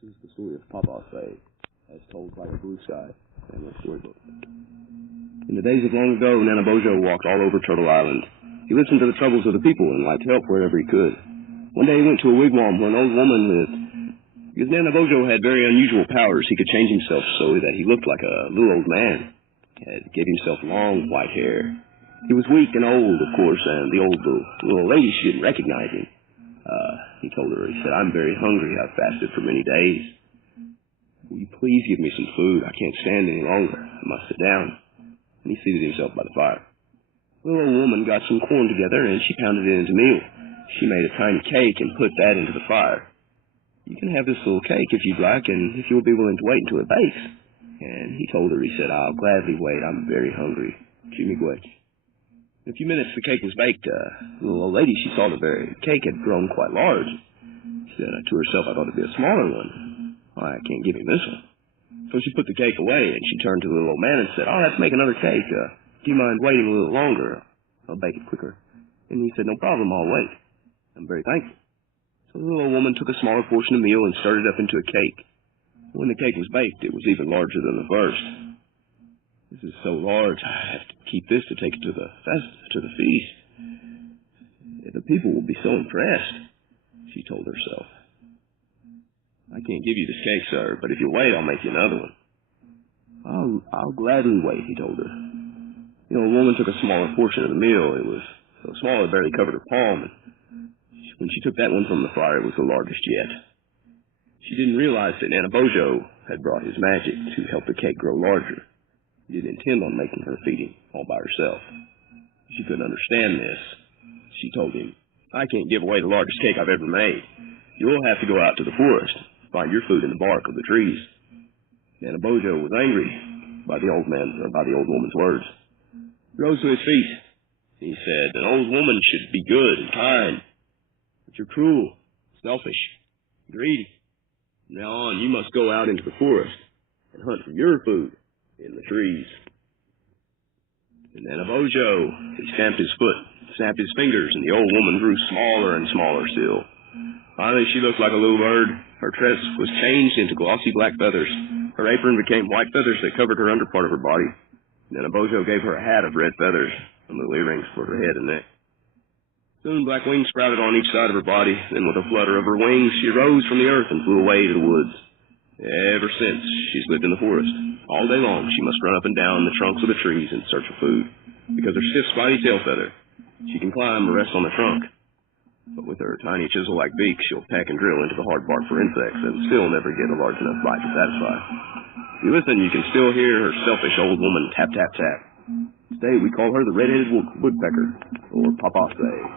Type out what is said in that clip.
This is the story of Papasé, as told by the Blue Sky family storybook. In the days of long ago, Navarre walked all over Turtle Island. He listened to the troubles of the people and liked help wherever he could. One day he went to a wigwam where an old woman lived. Because Navarre had very unusual powers, he could change himself so that he looked like a little old man. He gave himself long white hair. He was weak and old, of course, and the little lady, she didn't recognize him. He told her, he said, "I'm very hungry. I've fasted for many days. Will you please give me some food? I can't stand any longer. I must sit down." And he seated himself by the fire. The little old woman got some corn together, and she pounded it into meal. She made a tiny cake and put that into the fire. "You can have this little cake if you'd like, and if you'll be willing to wait until it bakes." And he told her, he said, "I'll gladly wait. I'm very hungry. Chimigwech." In a few minutes, the cake was baked. The little old lady, she saw the cake had grown quite large. She said to herself, "I thought it'd be a smaller one. I can't give him this one." So she put the cake away, and she turned to the little old man and said, "I'll have to make another cake. Do you mind waiting a little longer? I'll bake it quicker." And he said, "No problem, I'll wait. I'm very thankful." So the little old woman took a smaller portion of meal and stirred it up into a cake. When the cake was baked, it was even larger than the first. "This is so large, I have to keep this to take it to the feast. The people will be so impressed," she told herself. "I can't give you this cake, sir, but if you wait, I'll make you another one." I'll gladly wait," he told her. The old woman took a smaller portion of the meal. It was so small it barely covered her palm, and when she took that one from the fire, it was the largest yet. She didn't realize that Navarre had brought his magic to help the cake grow larger. He didn't intend on making her feed him all by herself. She couldn't understand this. She told him, "I can't give away the largest cake I've ever made. You'll have to go out to the forest, find your food in the bark of the trees." Navarre was angry by the old woman's words. He rose to his feet. He said, "An old woman should be good and kind, but you're cruel, selfish, greedy. From now on, you must go out into the forest and hunt for your food in the trees." And then Navarre, he stamped his foot, snapped his fingers, and the old woman grew smaller and smaller still. Finally, she looked like a little bird. Her dress was changed into glossy black feathers. Her apron became white feathers that covered her under part of her body. And then Navarre gave her a hat of red feathers and little earrings for her head and neck. Soon black wings sprouted on each side of her body. Then with a flutter of her wings, she rose from the earth and flew away to the woods. Ever since, she's lived in the forest. All day long, she must run up and down the trunks of the trees in search of food. Because her stiff, spiny tail feather, she can climb or rest on the trunk. But with her tiny chisel-like beak, she'll peck and drill into the hard bark for insects and still never get a large enough bite to satisfy. If you listen, you can still hear her selfish old woman tap, tap, tap. Today, we call her the red-headed woodpecker, or Papasé.